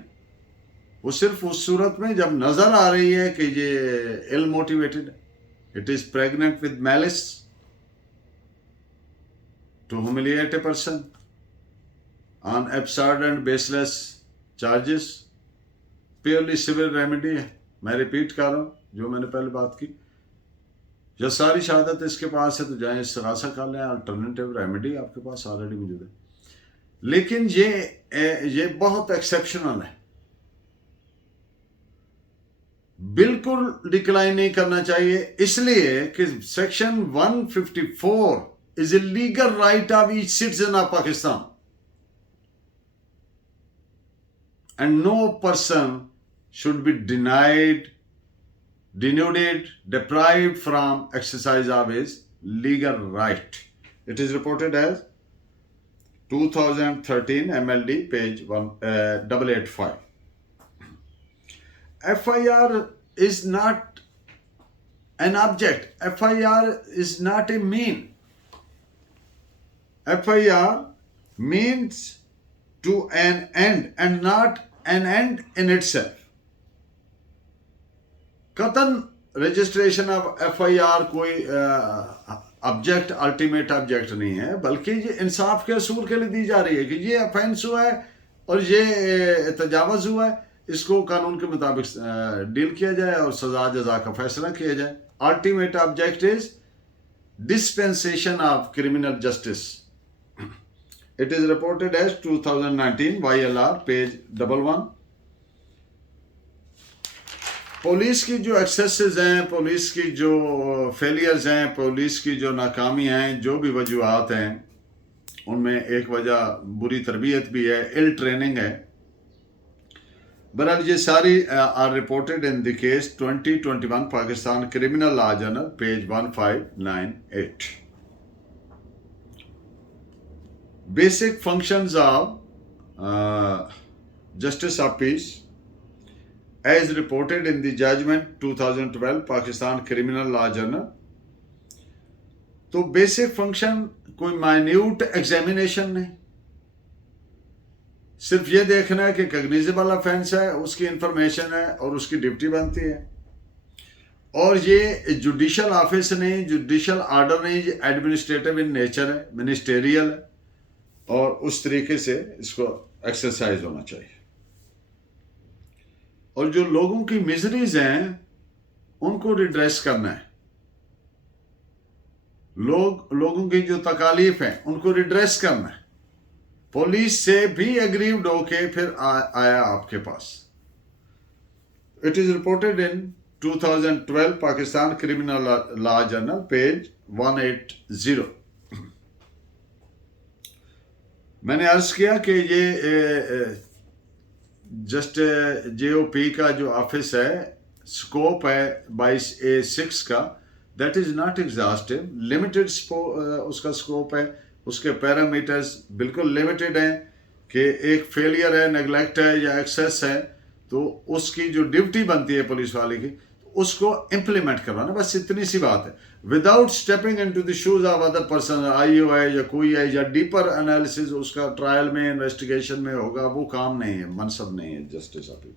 वो सिर्फ उस सूरत में जब नजर आ रही है कि ये ill motivated, it is pregnant with malice to humiliate a person on absurd and baseless charges, purely civil remedy है। मैं रिपीट कर रहा हूँ जो मैंने पहले बात की। जब सारी शहादत इसके पास है तो जाए इस्तिगासा कर लें, अल्टरनेटिव रेमेडी आपके पास ऑलरेडी मौजूद है। लेकिन ये बहुत एक्सेप्शनल है, बिल्कुल डिक्लाइन नहीं करना चाहिए, इसलिए कि section 154 is a legal right of each citizen of Pakistan, and no person should be denied, denuded, deprived from exercise of his legal right. It is reported as 2013 MLD page 885. FIR is not an object. FIR is not a mean. FIR means to an end and not an end in itself. कतन registration of FIR कोई object, ultimate object नहीं है, बल्कि ये इंसाफ के असूल के लिए दी जा रही है कि ये ऑफेंस हुआ है और ये तजावज़ हुआ है, इसको कानून के मुताबिक डील किया जाए और सजा जजा का फैसला किया जाए। Ultimate object is dispensation of criminal justice. It is reported as 2019 YLR page 11. Police की जो एक्सेसेस हैं, पुलिस की जो फेलियर्स हैं, पुलिस की जो नाकामियाँ हैं, जो भी वजूहात हैं, उनमें एक वजह बुरी तरबियत भी है, इल ट्रेनिंग है। बहरहाल ये सारी are reported in the case 2021 Pakistan criminal law journal page 1598. Basic functions of justice of peace as reported in the judgment 2012 Pakistan criminal law journal. तो बेसिक फंक्शन कोई माइन्यूट एग्जामिनेशन नहीं, सिर्फ ये देखना है कि कग्निजेबल ऑफेंस है, उसकी इंफॉर्मेशन है और उसकी ड्यूटी बनती है। और ये जुडिशल ऑफिस नहीं, जुडिशल ऑर्डर नहीं, ये एडमिनिस्ट्रेटिव इन नेचर है, मिनिस्टेरियल है, और उस तरीके से इसको एक्सरसाइज होना चाहिए। और जो लोगों की मिजरीज हैं उनको रिड्रेस करना है, लोगों की जो तकालीफ हैं उनको रिड्रेस करना है। पुलिस से भी एग्रीव्ड होके फिर आया आपके पास। It is reported in 2012 Pakistan criminal law journal page 180। मैंने अर्ज किया कि ये जस्ट JOP का जो ऑफिस है, स्कोप है 22A6 का, that is not exhaustive, limited उसका स्कोप है, उसके पैरामीटर्स बिल्कुल लिमिटेड हैं कि एक फेलियर है, नेग्लेक्ट है या एक्सेस है, तो उसकी जो ड्यूटी बनती है पुलिस वाले की उसको इम्प्लीमेंट करवाना, बस इतनी सी बात है। Without stepping into the shoes of other person, IO है या कोई है, या डीपर एनालिसिस उसका ट्रायल में इन्वेस्टिगेशन में होगा, वो काम नहीं है, मनसब नहीं है जस्टिस ऑफिस।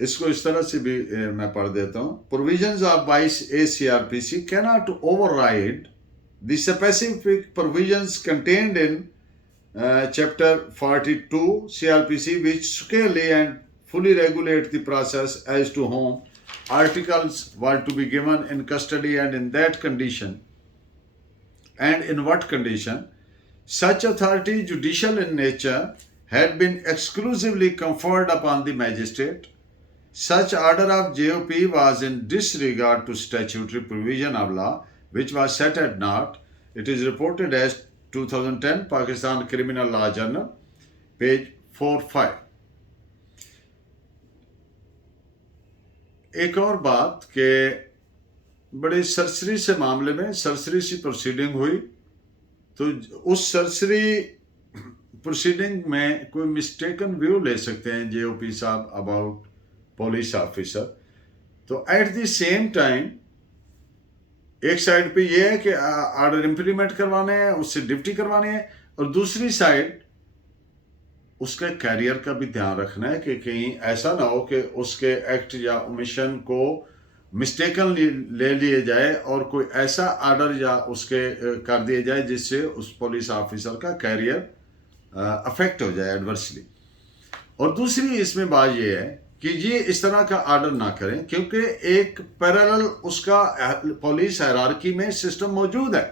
इसको इस तरह से भी मैं पढ़ देता हूं। Provisions of 22A CRPC cannot override the specific provisions contained in chapter 42 CRPC which squarely and fully regulate the process as to whom articles were to be given in custody and in that condition and in what condition. Such authority, judicial in nature, had been exclusively conferred upon the magistrate. Such order of JOP was in disregard to statutory provision of law which was set at naught. It is reported as 2010 Pakistan criminal law journal page 45। एक और बात कि बड़े सरसरी से मामले में सरसरी सी proceeding हुई, तो उस सरसरी प्रोसीडिंग में कोई मिस्टेकन व्यू ले सकते हैं JOP साहब अबाउट पुलिस ऑफिसर। तो एट द सेम टाइम एक साइड पे ये है कि ऑर्डर इंप्लीमेंट करवाने हैं, उससे ड्यूटी करवानी है, और दूसरी साइड उसके कैरियर का भी ध्यान रखना है कि कहीं ऐसा ना हो कि उसके एक्ट या ओमिशन को मिस्टेकन ले लिए जाए और कोई ऐसा ऑर्डर या उसके कर दिया जाए जिससे उस पुलिस ऑफिसर का कैरियर अफेक्ट हो जाए एडवर्सली। और दूसरी इसमें बात यह है कि ये इस तरह का ऑर्डर ना करें, क्योंकि एक पैरेलल उसका पुलिस हायरार्की में सिस्टम मौजूद है,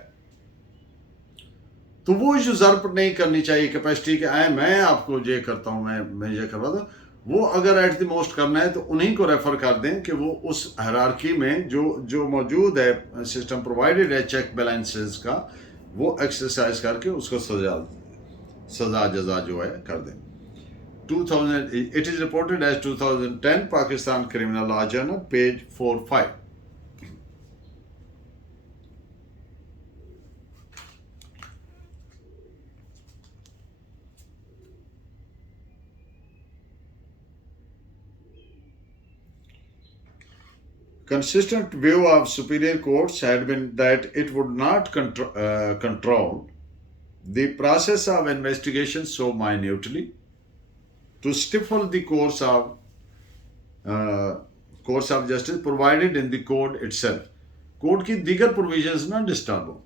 तो वो यूजर्प नहीं करनी चाहिए कैपेसिटी के आए मैं आपको ये करता हूं, मैं ये करवा दूं। वो अगर एट द मोस्ट करना है तो उन्हीं को रेफर कर दें कि वो उस हायरार्की में जो मौजूद है, सिस्टम प्रोवाइडेड है चेक बैलेंसेस का, वो एक्सरसाइज करके उसको सजा जजा जो है कर दें। 2000, it is reported as 2010 Pakistan Criminal Law Journal, page 45. Consistent view of superior courts had been that it would not control the process of investigation so minutely to stifle the course of justice provided in the code itself. Code की दीगर provisions ना disturb हो।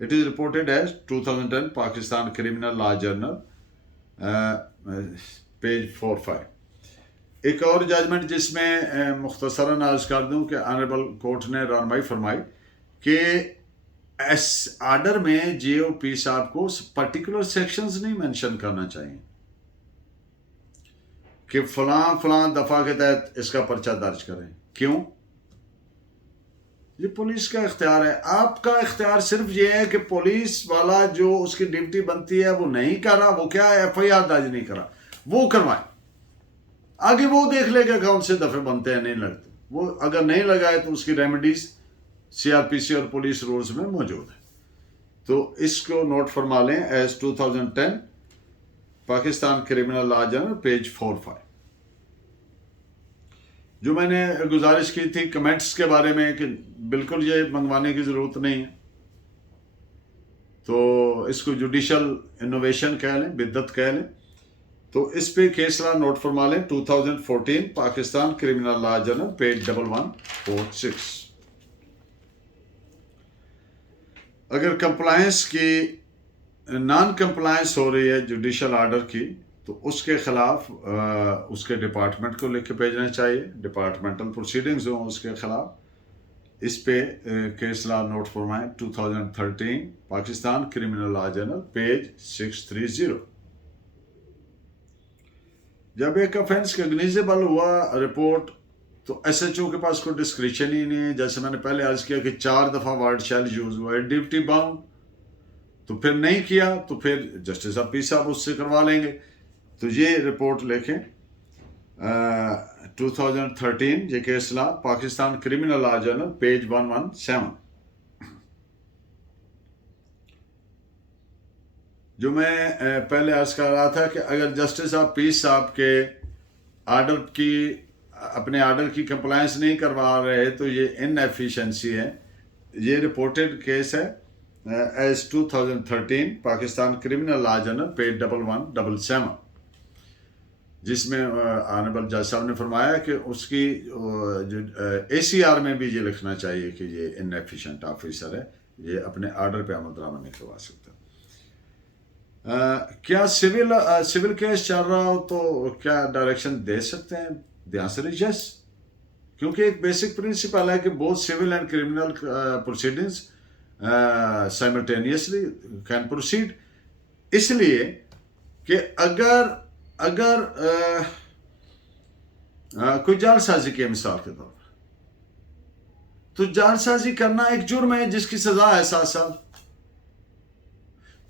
It is reported as 2010 Pakistan Criminal Law Journal, page 45। एक और judgement जिसमें मुख्तसरन अर्ज कर दूं कि ऑनरेबल कोर्ट ने रहनुमाई फरमाई कि इस आर्डर में JOP साहब को पर्टिकुलर सेक्शंस नहीं मेंशन करना चाहिए कि फलां दफा के तहत इसका पर्चा दर्ज करें। क्यों? ये पुलिस का इख्तियार है। आपका इख्तियार सिर्फ ये है कि पुलिस वाला जो उसकी ड्यूटी बनती है वो नहीं कर रहा, वो क्या है FIR दर्ज नहीं करा, वो करवाए, आगे वो देख लेगा कौन से दफे बनते हैं नहीं लगते। वो अगर नहीं लगाए तो उसकी रेमेडीज CRPC और पुलिस रूल्स में मौजूद है। तो इसको नोट फरमा लें as 2010 Pakistan criminal law journal page 45। जो मैंने गुजारिश की थी कमेंट्स के बारे में कि बिल्कुल ये मंगवाने की ज़रूरत नहीं है, तो इसको जुडिशल इनोवेशन कह लें, बिद्दत कह लें, तो इस पे केस लॉ नोट फरमा लें 2014 Pakistan criminal law journal page 1146। अगर कंप्लायंस की नॉन कंप्लायंस हो रही है जुडिशल ऑर्डर की, तो उसके खिलाफ उसके डिपार्टमेंट को लिख के भेजना चाहिए, डिपार्टमेंटल प्रोसीडिंग्स हो उसके खिलाफ। इस पे केस लॉ नोट फरमाएं 2013 Pakistan criminal law journal page 630। जब एक ऑफेंस कग्निजेबल हुआ रिपोर्ट, तो एसएचओ के पास कोई डिस्क्रिप्शन ही नहीं है। जैसे मैंने पहले अर्ज किया कि 4 दफ़ा वर्ड शैल यूज हुआ है, ड्यूटी बाउंड, तो फिर नहीं किया तो फिर जस्टिस अपी साहब उससे करवा लेंगे। तो ये रिपोर्ट लिखें 2013 ये case law Pakistan criminal law journal page 117। जो मैं पहले अर्ज कर रहा था कि अगर जस्टिस ऑफ पीस साहब के आर्डर की अपने आर्डर की कंप्लायंस नहीं करवा रहे, तो ये इनएफिशिएंसी है। ये रिपोर्टेड केस है as 2013 Pakistan criminal law journal page 1177, जिसमें ऑनरेबल जज साहब ने फरमाया कि उसकी जो ACR में भी ये लिखना चाहिए कि ये इनएफिशिएंट ऑफिसर है, ये अपने आर्डर पे अमल दरामद नहीं करवा सकता। क्या सिविल केस चल रहा हो तो क्या डायरेक्शन दे सकते हैं? द आंसर इज यस, क्योंकि एक बेसिक प्रिंसिपल है कि both civil and criminal proceedings simultaneously can proceed. इसलिए कि अगर कोई जालसाजी की मिसाल के तौर पर, तो जालसाजी करना एक जुर्म है जिसकी सजा है 7 साल।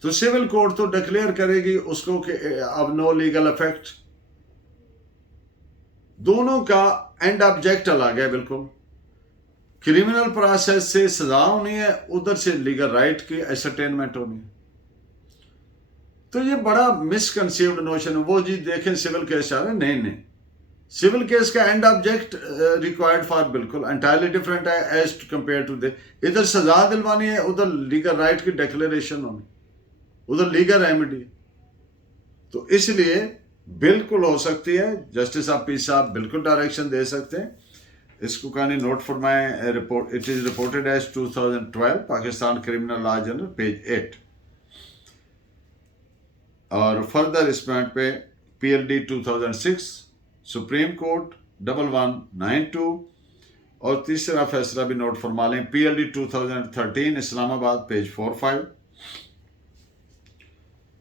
तो सिविल कोर्ट तो डिक्लेयर करेगी उसको कि अब नो लीगल इफेक्ट। दोनों का एंड ऑब्जेक्ट अलग है बिल्कुल। क्रिमिनल प्रोसेस से सजा होनी है, उधर से लीगल राइट की एसरटेनमेंट होनी है। तो ये बड़ा मिसकंसीव्ड नोशन है। वो जी देखें सिविल केस आ रहे, नहीं, सिविल केस का एंड ऑब्जेक्ट रिक्वायर्ड फॉर बिल्कुल एंटायरली डिफरेंट है एज कंपेयर टू दे। इधर सजा दिलवानी है, उधर लीगल राइट की डिक्लेरेशन होनी, उधर लीगल रेमेडी। तो इसलिए बिल्कुल हो सकती है, जस्टिस ऑफ पीस साहब बिल्कुल डायरेक्शन दे सकते हैं। इसको कहानी नोट फरमाएं, report it is reported as 2012 Pakistan criminal law journal page 8। और फर्दर इस पॉइंट पे PLD 2006 सुप्रीम कोर्ट 1192। और तीसरा फैसला भी नोट फरमा लें, PLD 2013 इस्लामाबाद पेज 45।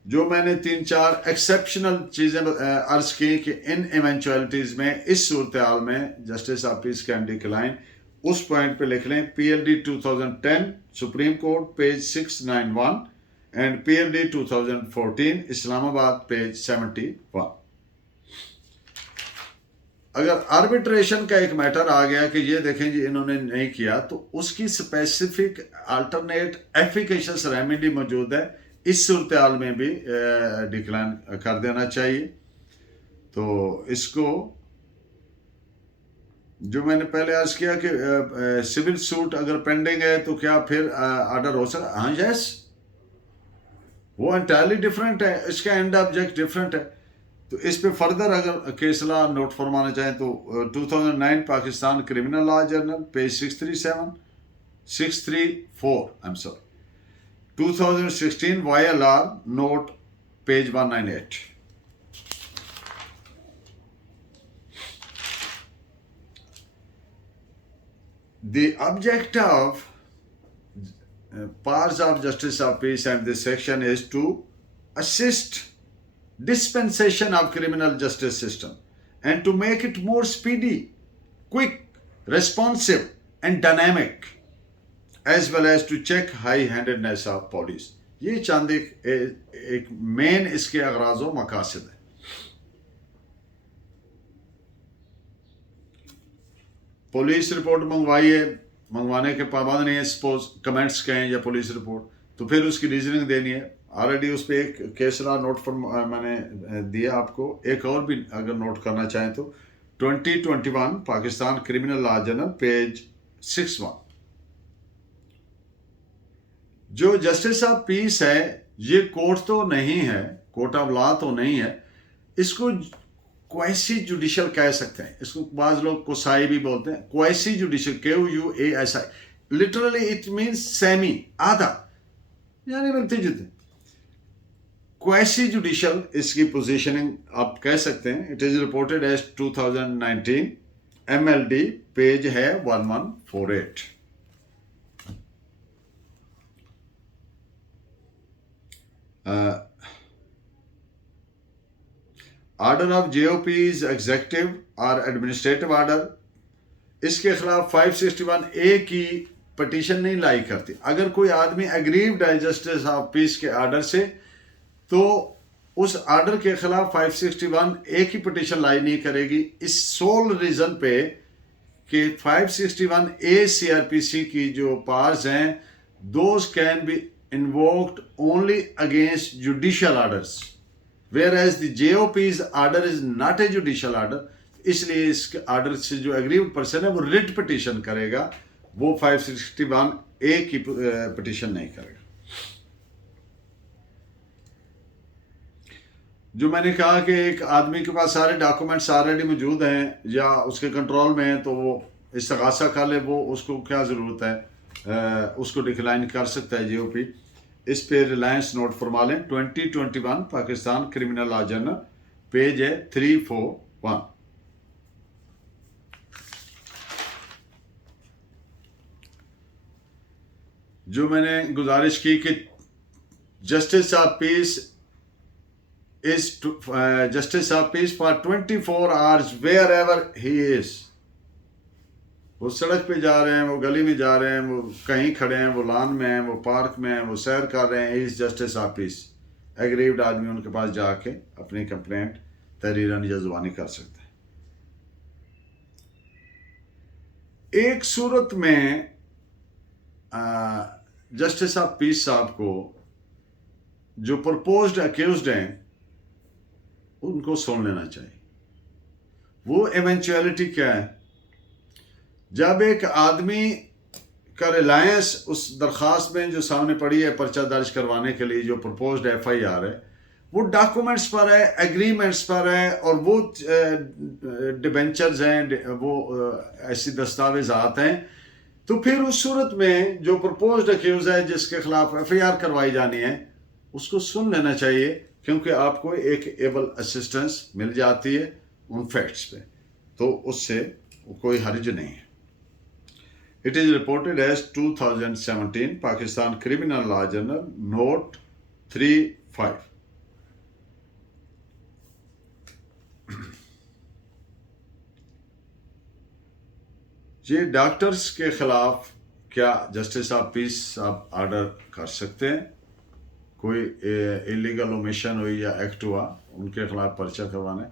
जो मैंने 3-4 एक्सेप्शनल चीज़ें अर्ज की कि इन इवेंचुअलिटीज़ में, इस सूरत हाल में justice of peace can decline, उस पॉइंट पे लिख लें PLD 2010 supreme court page 691 and PLD 2014 Islamabad page 71। अगर आर्बिट्रेशन का एक मैटर आ गया कि ये देखें जी इन्होंने नहीं किया, तो उसकी स्पेसिफिक अल्टरनेट एफिकेशियस रेमेडी मौजूद है, इस सूरत हाल में भी डिक्लाइन कर देना चाहिए। तो इसको जो मैंने पहले अर्ज किया कि सिविल सूट अगर पेंडिंग है तो क्या फिर ऑर्डर हो सकता? हाँ, यस, वो एंटायरली डिफरेंट है, इसका एंड ऑब्जेक्ट डिफरेंट है। तो इस पे फर्दर अगर केस लॉ नोट फरमाना चाहें तो 2009 Pakistan criminal law journal page 634 I am sorry 2016 YLR note page 198। The object of powers of justice of peace and this section is to assist dispensation of criminal justice system and to make it more speedy, quick, responsive and dynamic, as well as to check high-handedness of police। ये चंद एक main इसके अगराज व मकासद है। Police report मंगवाइए, मंगवाने के पाबंद नहीं है, सपोज कमेंट्स कहें या पुलिस रिपोर्ट, तो फिर उसकी रीजनिंग देनी है। ऑलरेडी उस पर एक केस लॉ नोट मैंने दिया आपको, एक और भी अगर नोट करना चाहें तो 2021 Pakistan criminal law journal page 61। जो जस्टिस ऑफ पीस है ये कोर्ट तो नहीं है, कोर्ट ऑफ लॉ तो नहीं है, इसको क्वासी जुडिशल कह सकते हैं। इसको बाज लोग कोसाई भी बोलते हैं, quasi judicial, KUASI। Literally it means semi, आधा, यानी मिलते जुलते। क्वासी जुडिशल इसकी पोजीशनिंग आप कह सकते हैं। It is reported as 2019 MLD, page है 1148। ऑर्डर ऑफ JOPs एग्जेक्टिव और एडमिनिस्ट्रेटिव ऑर्डर, इसके खिलाफ 561A की पटिशन नहीं लाई करती। अगर कोई आदमी एग्रीव्ड है जस्टिस ऑफ पीस के ऑर्डर से, तो उस ऑर्डर के खिलाफ 561A की पटिशन लाई नहीं करेगी, इस सोल रीजन पे कि 561A CRPC की जो पार्स हैं, those can be invoked only against judicial orders, whereas the JOP's order is not a judicial order। इसलिए इस ऑर्डर से जो एग्रीव्ड पर्सन है वो रिट पिटीशन करेगा, वो 561A की पिटीशन नहीं करेगा। जो मैंने कहा कि एक आदमी के पास सारे डॉक्यूमेंट्स ऑलरेडी मौजूद हैं या उसके कंट्रोल में हैं, तो वो इस्तगासा कर ले, वो उसको क्या ज़रूरत है, उसको डिक्लाइन कर सकता है JOP। इस पे रिलायंस नोट फरमा लें। 2021 Pakistan criminal law journal, page है 341। जो मैंने गुजारिश की कि justice of peace for 24 hours wherever he is. वो सड़क पे जा रहे हैं, वो गली में जा रहे हैं, वो कहीं खड़े हैं, वो लॉन में हैं, वो पार्क में हैं, वो सैर कर रहे हैं, इस जस्टिस ऑफ पीस। एग्रीव्ड आदमी उनके पास जाके अपनी कंप्लेंट तहरीरन या जुबानी कर सकता है। एक सूरत में जस्टिस ऑफ पीस साहब को जो प्रपोज्ड अक्यूज्ड हैं उनको सुन लेना चाहिए। वो इवेंचुअलिटी क्या है? जब एक आदमी का रिलायंस उस दरख्वास्त में जो सामने पड़ी है पर्चा दर्ज करवाने के लिए, जो प्रपोज्ड FIR है, वो डॉक्यूमेंट्स पर है, एग्रीमेंट्स पर है, और वो डिबेंचर्स हैं, वो ऐसी दस्तावेजात हैं, तो फिर उस सूरत में जो प्रपोज्ड अक्यूज है जिसके खिलाफ FIR करवाई जानी है, उसको सुन लेना चाहिए, क्योंकि आपको एक एबल असिस्टेंस मिल जाती है उन फैक्ट्स पे, तो उससे कोई हर्ज नहीं है। It is reported as 2017 Pakistan Criminal Law Journal, Note 35। ये डॉक्टर्स के खिलाफ क्या जस्टिस ऑफ पीस आप ऑर्डर कर सकते हैं? कोई इलीगल ओमिशन हुई या एक्ट हुआ, उनके खिलाफ पर्चा करवाना है,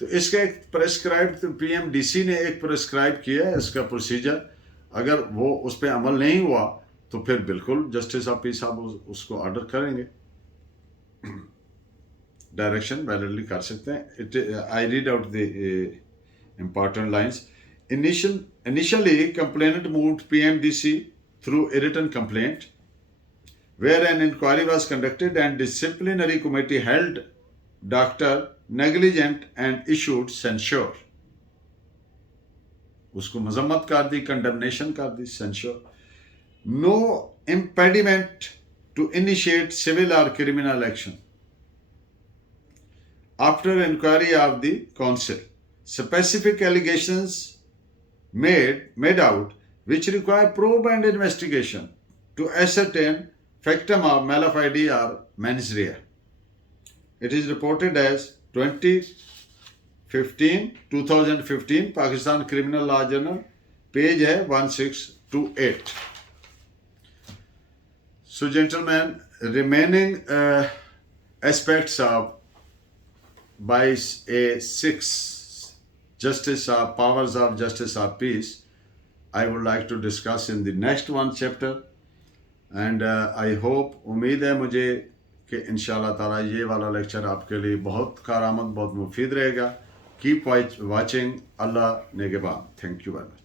तो इसका एक प्रेस्क्राइब, तो PMDC ने एक प्रेस्क्राइब किया है इसका प्रोसीजर। अगर वो उस पर अमल नहीं हुआ तो फिर बिल्कुल जस्टिस ऑफ पीस साहब उसको ऑर्डर करेंगे, डायरेक्शन वैलिडली कर सकते हैं। I read out the important lines. Initially, complainant moved PMDC through a written complaint, where an inquiry was conducted and disciplinary committee held doctor negligent and issued censure. उसको मजम्मत कर दी, condemnation कर दी, censure. No impediment to initiate civil or criminal action after inquiry of the council. Specific allegations made out which require probe and investigation to ascertain factum of mala fide or mens rea. It is reported as 2015 Pakistan Criminal Law Journal, page है 1628. So gentlemen, remaining aspects of Vice A6, Justice of Powers of Justice of Peace, I would like to discuss in the next one chapter, and I hope, उम्मीद है मुझे कि इंशाल्लाह ताला ये वाला lecture आपके लिए बहुत कारआमद, बहुत मुफीद रहेगा, Keep watching. Allah Negeban. Thank you very much.